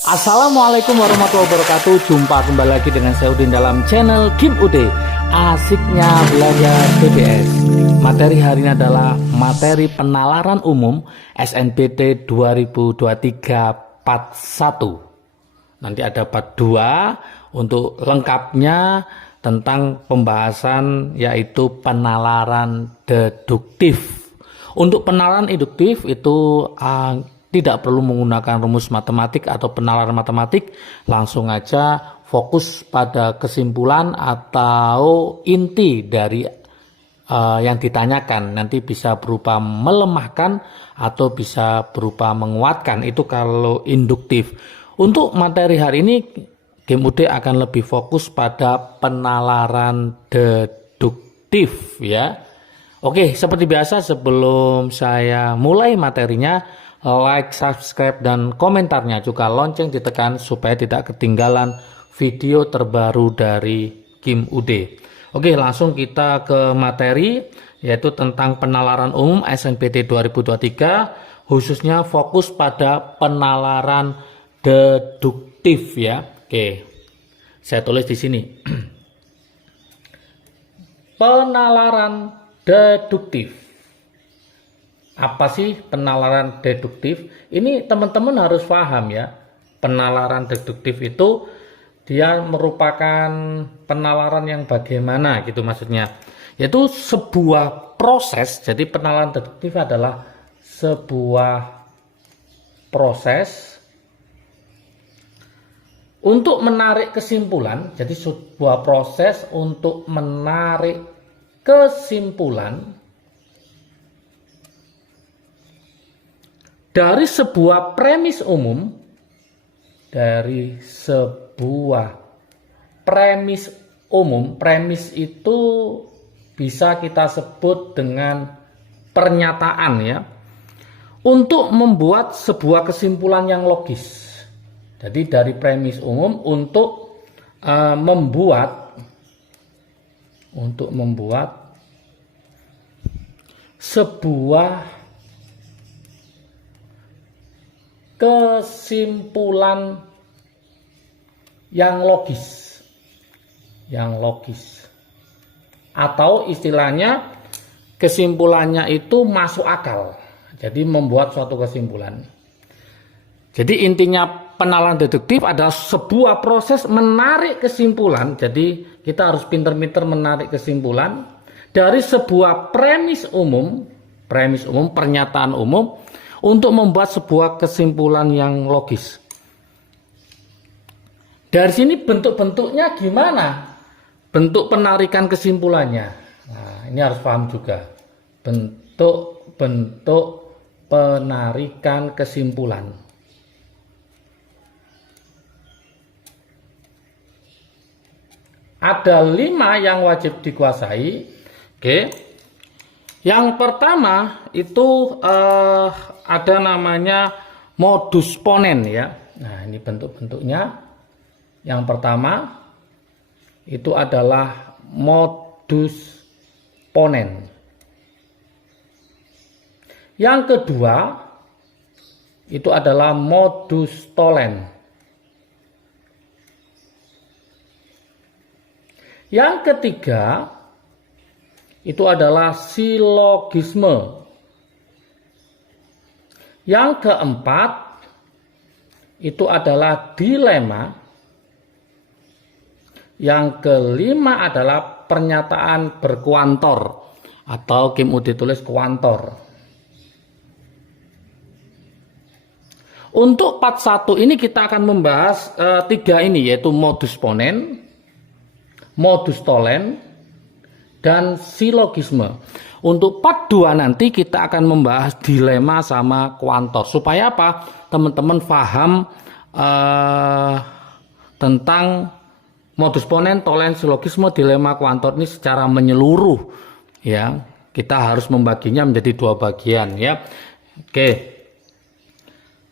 Assalamualaikum warahmatullahi wabarakatuh. Jumpa kembali lagi dengan saya Udin dalam channel Kim Ude. Asiknya belajar BPS. Materi hari ini adalah materi penalaran umum SNBT 2023 part 1. Nanti ada part 2 untuk lengkapnya tentang pembahasan yaitu penalaran deduktif. Untuk penalaran induktif itu tidak perlu menggunakan rumus matematik atau penalaran matematik, langsung aja fokus pada kesimpulan atau inti dari yang ditanyakan. Nanti bisa berupa melemahkan atau bisa berupa menguatkan, itu kalau induktif. Untuk materi hari ini Kim UD akan lebih fokus pada penalaran deduktif ya. Oke, seperti biasa sebelum saya mulai materinya, like, subscribe, dan komentarnya juga lonceng ditekan supaya tidak ketinggalan video terbaru dari Kim UD. Oke, langsung kita ke materi yaitu tentang penalaran umum SNBT 2023, khususnya fokus pada penalaran deduktif ya. Oke, saya tulis di sini. Penalaran deduktif. Apa sih penalaran deduktif? Ini teman-teman harus paham ya. Penalaran deduktif itu dia merupakan penalaran yang bagaimana gitu maksudnya. Yaitu sebuah proses. Jadi penalaran deduktif adalah sebuah proses untuk menarik kesimpulan. Jadi sebuah proses untuk menarik kesimpulan dari sebuah premis umum, premis itu bisa kita sebut dengan pernyataan ya, untuk membuat sebuah kesimpulan yang logis. Jadi dari premis umum untuk membuat sebuah kesimpulan yang logis, atau istilahnya kesimpulannya itu masuk akal. Jadi membuat suatu kesimpulan. Jadi intinya penalaran deduktif adalah sebuah proses menarik kesimpulan. Jadi kita harus pinter-pinter menarik kesimpulan dari sebuah premis umum, pernyataan umum, untuk membuat sebuah kesimpulan yang logis. Dari sini bentuk-bentuknya gimana? Bentuk penarikan kesimpulannya. Nah, ini harus paham juga. Bentuk-bentuk penarikan kesimpulan. Ada 5 yang wajib dikuasai. Oke. Yang pertama itu ada namanya modus ponen ya. Nah, ini bentuk-bentuknya. Yang pertama itu adalah modus ponen. Yang kedua itu adalah modus tollens. Yang ketiga itu adalah silogisme. Yang keempat itu adalah dilema. Yang kelima adalah pernyataan berkuantor atau Kim UD tulis kuantor. Untuk part 1 ini kita akan membahas 3 ini, yaitu modus ponen, modus tollens, dan silogisme. Untuk part 2 nanti kita akan membahas dilema sama kuantor. Supaya apa? Teman-teman paham tentang modus ponen, tollens, silogisme, dilema, kuantor ini secara menyeluruh ya. Kita harus membaginya menjadi 2 bagian ya. Oke.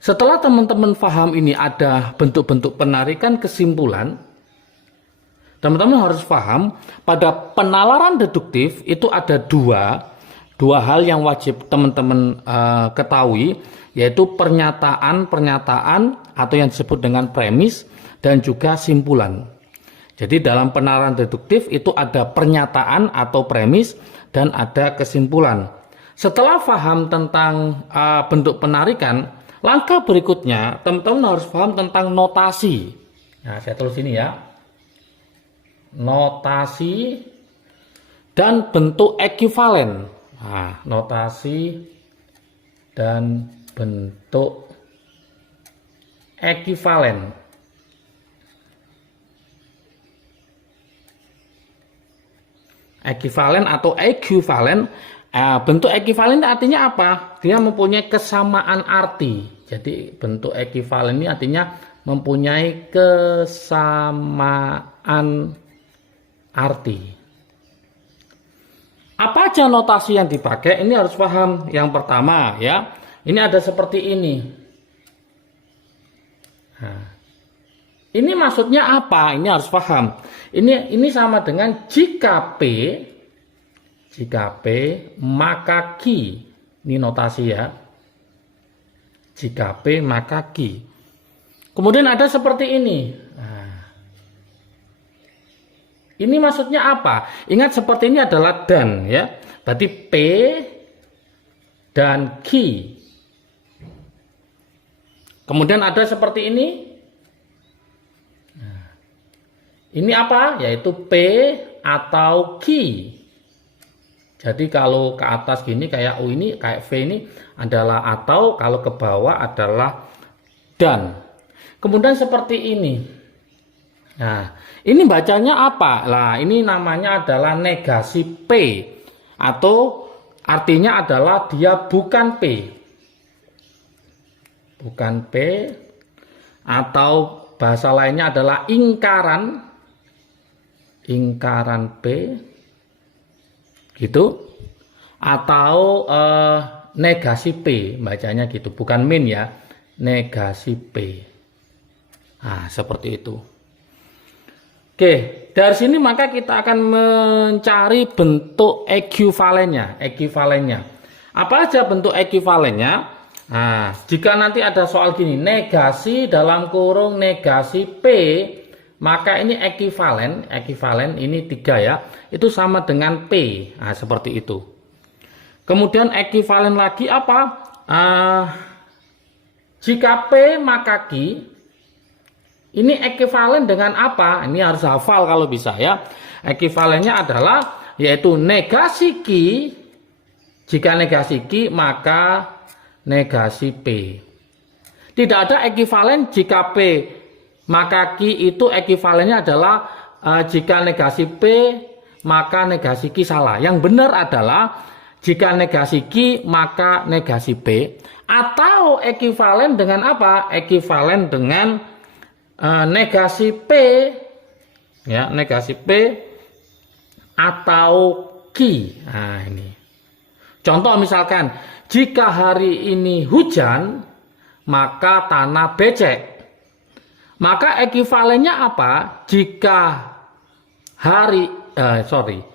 Setelah teman-teman paham ini ada bentuk-bentuk penarikan kesimpulan, teman-teman harus paham pada penalaran deduktif itu ada dua hal yang wajib teman-teman ketahui, yaitu pernyataan-pernyataan atau yang disebut dengan premis dan juga simpulan. Jadi dalam penalaran deduktif itu ada pernyataan atau premis dan ada kesimpulan. Setelah paham tentang bentuk penarikan, langkah berikutnya teman-teman harus paham tentang notasi. Nah, saya tulis ini ya. Notasi dan bentuk ekivalen. Nah, notasi dan bentuk ekivalen. Ekivalen atau ekuivalen. Bentuk ekivalen artinya apa? Dia mempunyai kesamaan arti. Jadi bentuk ekivalen ini artinya mempunyai kesamaan arti. Apa aja notasi yang dipakai? Ini harus paham. Yang pertama ya, ini ada seperti ini. Nah, ini maksudnya apa? Ini harus paham. Ini sama dengan jika P maka Q. Ini notasi ya. Jika P maka Q. Kemudian ada seperti ini. Nah, ini maksudnya apa? Ingat seperti ini adalah dan ya. Berarti P dan Q. Kemudian ada seperti ini. Nah, ini apa? Yaitu P atau Q. Jadi kalau ke atas gini kayak U ini, kayak V ini adalah atau, kalau ke bawah adalah dan. Kemudian seperti ini. Nah, ini bacanya apa? Nah, ini namanya adalah negasi P. Atau artinya adalah dia bukan P. Bukan P. Atau bahasa lainnya adalah ingkaran. Ingkaran P. Gitu. Atau negasi P. Bacanya gitu. Bukan min ya. Negasi P. Nah, seperti itu. Oke, dari sini maka kita akan mencari bentuk ekuivalennya. Apa aja bentuk ekuivalennya? Nah, jika nanti ada soal gini, negasi dalam kurung negasi P, maka ini ekuivalen ini 3 ya, itu sama dengan P. Nah, seperti itu. Kemudian ekuivalen lagi apa? Jika P maka Q. Ini ekuivalen dengan apa? Ini harus hafal kalau bisa ya. Ekuivalennya adalah yaitu negasi Q. Jika negasi Q maka negasi P. Tidak ada ekuivalen jika P maka Q itu ekuivalennya adalah jika negasi P maka negasi Q salah. Yang benar adalah jika negasi Q maka negasi P. Atau ekuivalen dengan apa? Ekuivalen dengan negasi P ya, negasi P atau Q. Nah, ini contoh misalkan jika hari ini hujan maka tanah becek, maka ekuivalennya apa?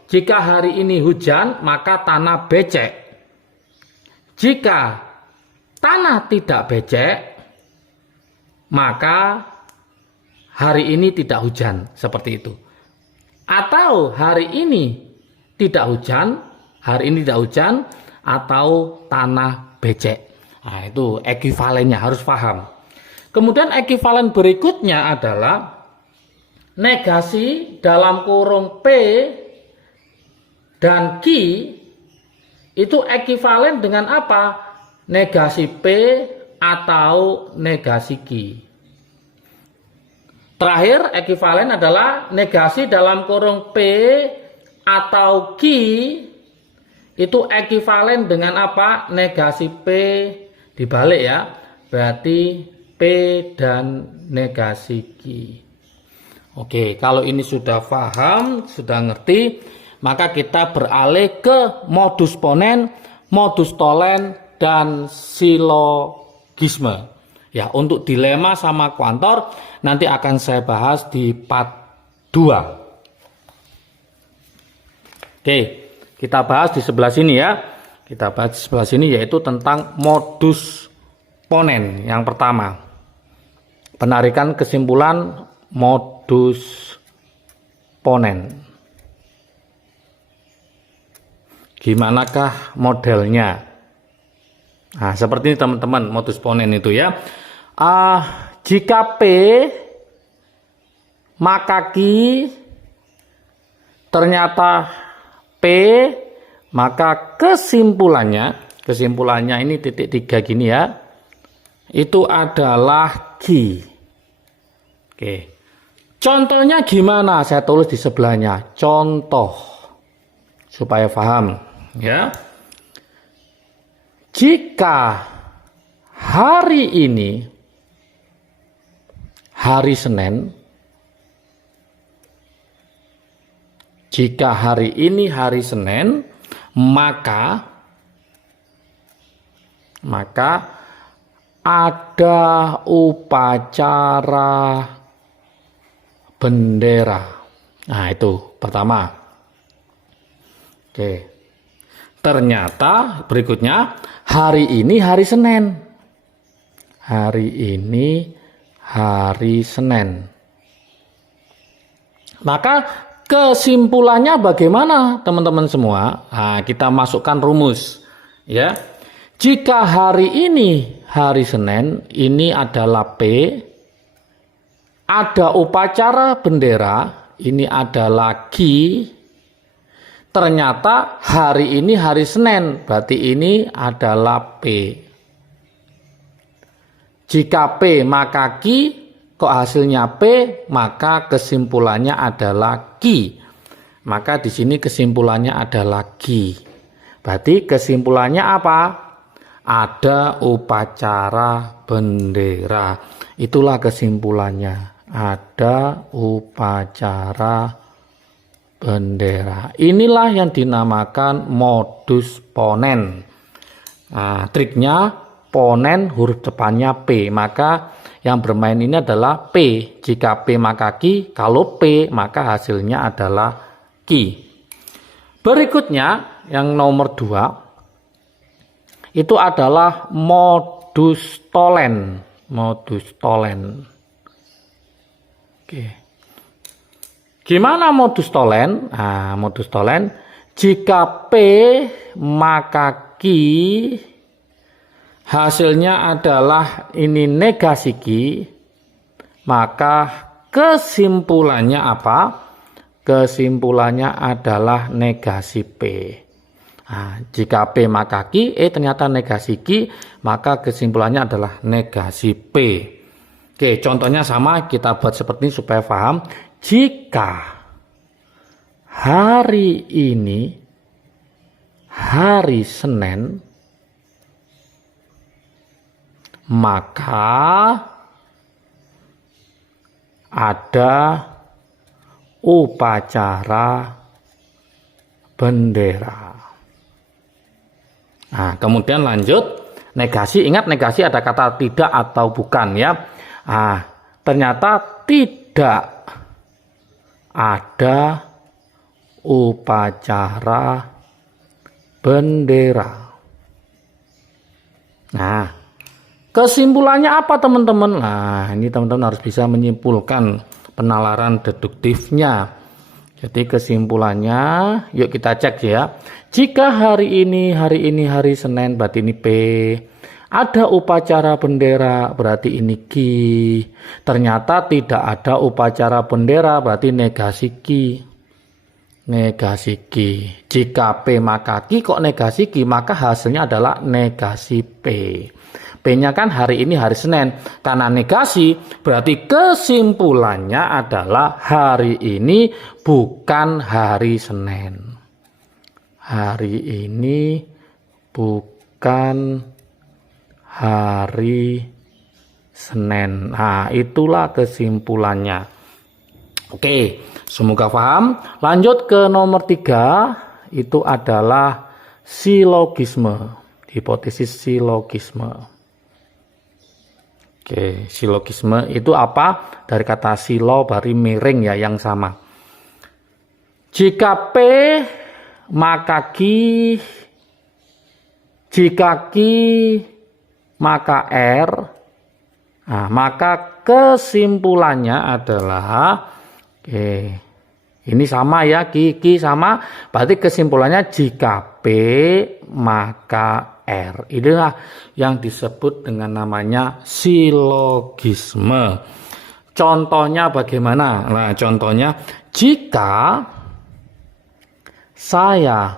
Jika hari ini hujan maka tanah becek. Jika tanah tidak becek maka hari ini tidak hujan, seperti itu. Atau hari ini tidak hujan, atau tanah becek. Nah, itu ekuivalennya harus paham. Kemudian ekuivalen berikutnya adalah negasi dalam kurung P dan Q itu ekuivalen dengan apa? Negasi P atau negasi Q. Terakhir, ekuivalen adalah negasi dalam kurung P atau Q itu ekuivalen dengan apa? Negasi P dibalik ya. Berarti P dan negasi Q. Oke, kalau ini sudah paham, sudah ngerti, maka kita beralih ke modus ponen, modus tolen, dan silogisme. Ya, untuk dilema sama kuantor nanti akan saya bahas di part 2. Oke, kita bahas di sebelah sini ya. Kita bahas di sebelah sini yaitu tentang modus ponen yang pertama. Penarikan kesimpulan modus ponen. Gimanakah modelnya? Nah, seperti ini teman-teman modus ponen itu ya. Jika P maka Q, ternyata P, maka kesimpulannya ini titik 3 gini ya, itu adalah Q. Oke. Contohnya gimana? Saya tulis di sebelahnya. Contoh supaya paham ya. Jika hari ini hari Senin, jika hari ini hari Senin, maka ada upacara bendera. Nah, itu pertama. Oke. Ternyata berikutnya hari ini hari Senin. Hari ini hari Senin. Maka kesimpulannya bagaimana teman-teman semua? Nah, kita masukkan rumus ya. Jika hari ini hari Senin, ini adalah P, ada upacara bendera, ini adalah Q. Ternyata hari ini hari Senin, berarti ini adalah P. Jika P maka Q, kok hasilnya P, maka kesimpulannya adalah Q. Maka di sini kesimpulannya adalah Q. Berarti kesimpulannya apa? Ada upacara bendera. Itulah kesimpulannya. Ada upacara bendera. Inilah yang dinamakan modus ponen. Nah, triknya ponen huruf depannya P. Maka yang bermain ini adalah P. Jika P maka Q. Kalau P maka hasilnya adalah Q. Berikutnya yang nomor 2. Itu adalah modus tolen. Modus tolen. Oke. Gimana modus tolen? Nah, modus tolen, jika P maka Q, hasilnya adalah ini negasi Q, maka kesimpulannya apa? Kesimpulannya adalah negasi P. Nah, jika P maka Q, ternyata negasi Q, maka kesimpulannya adalah negasi P. Oke, contohnya sama, kita buat seperti ini supaya paham. Jika hari ini hari Senin, maka ada upacara bendera. Nah, kemudian lanjut negasi. Ingat negasi ada kata tidak atau bukan ya. Nah, ternyata tidak ada upacara bendera. Nah, kesimpulannya apa teman-teman? Nah, ini teman-teman harus bisa menyimpulkan penalaran deduktifnya. Jadi kesimpulannya, yuk kita cek ya. Jika hari ini hari Senin, berarti ini P. Ada upacara bendera, berarti ini Q. Ternyata tidak ada upacara bendera, berarti negasi Q. Negasi Q. Jika P maka Q, kok negasi Q, maka hasilnya adalah negasi P. P-nya kan hari ini hari Senin. Karena negasi, berarti kesimpulannya adalah hari ini bukan hari Senin. Hari ini bukan hari Senin. Nah, itulah kesimpulannya. Oke, semoga paham. Lanjut ke nomor 3, itu adalah silogisme. Hipotesis silogisme. Oke, silogisme itu apa? Dari kata silo berarti miring ya, yang sama. Jika P maka Q, jika Q maka R. Nah, maka kesimpulannya adalah ini sama ya, Ki sama, berarti kesimpulannya jika P maka R. Inilah yang disebut dengan namanya silogisme. Contohnya bagaimana? Nah, contohnya jika saya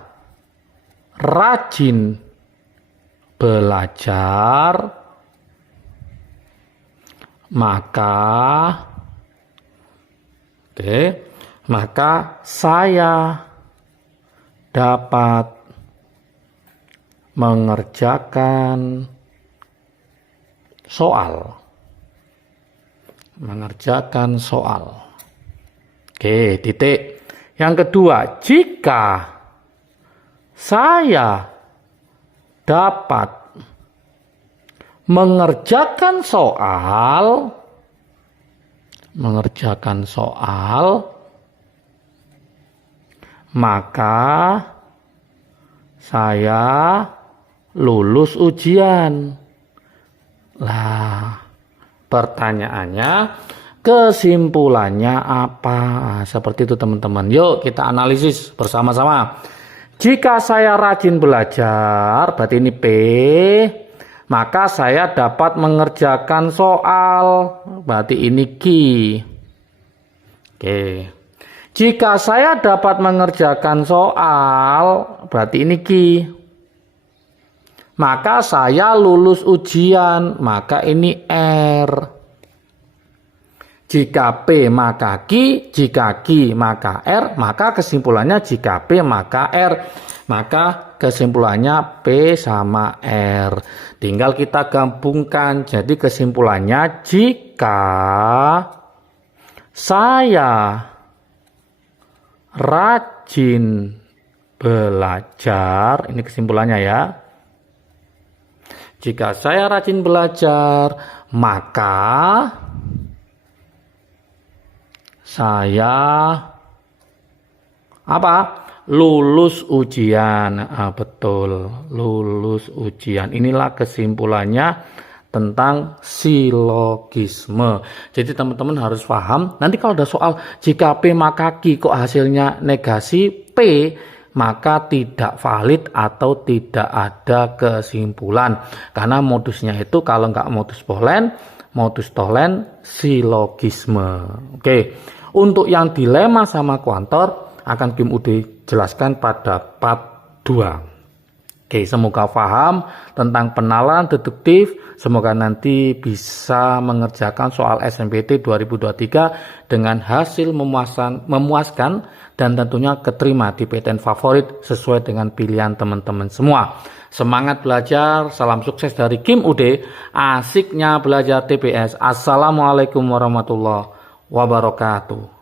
rajin belajar, maka saya dapat mengerjakan soal. Titik. Yang kedua, jika saya dapat mengerjakan soal, maka saya lulus ujian. Lah, pertanyaannya, kesimpulannya apa? Seperti itu teman-teman. Yuk kita analisis bersama-sama. Jika saya rajin belajar, berarti ini P, maka saya dapat mengerjakan soal, berarti ini Q. Jika saya dapat mengerjakan soal, berarti ini Q. Maka saya lulus ujian, maka ini R. Jika P maka Q, jika Q maka R, maka kesimpulannya jika P maka R. Maka kesimpulannya P sama R. Tinggal kita gabungkan. Jadi kesimpulannya jika saya rajin belajar, ini kesimpulannya ya. Jika saya rajin belajar, maka saya lulus ujian. Betul, lulus ujian. Inilah kesimpulannya tentang silogisme. Jadi teman-teman harus paham. Nanti kalau ada soal jika P maka Q kok hasilnya negasi P, maka tidak valid atau tidak ada kesimpulan. Karena modusnya itu kalau nggak modus tolen silogisme. Untuk yang dilema sama kuantor akan Kim Ude jelaskan pada part 2. Semoga paham tentang penalaran deduktif. Semoga nanti bisa mengerjakan soal SNMPT 2023 dengan hasil memuaskan dan tentunya keterima di PTN favorit sesuai dengan pilihan teman-teman semua. Semangat belajar, salam sukses dari Kim Ude, asiknya belajar TPS. Assalamualaikum warahmatullahi wabarakatuh.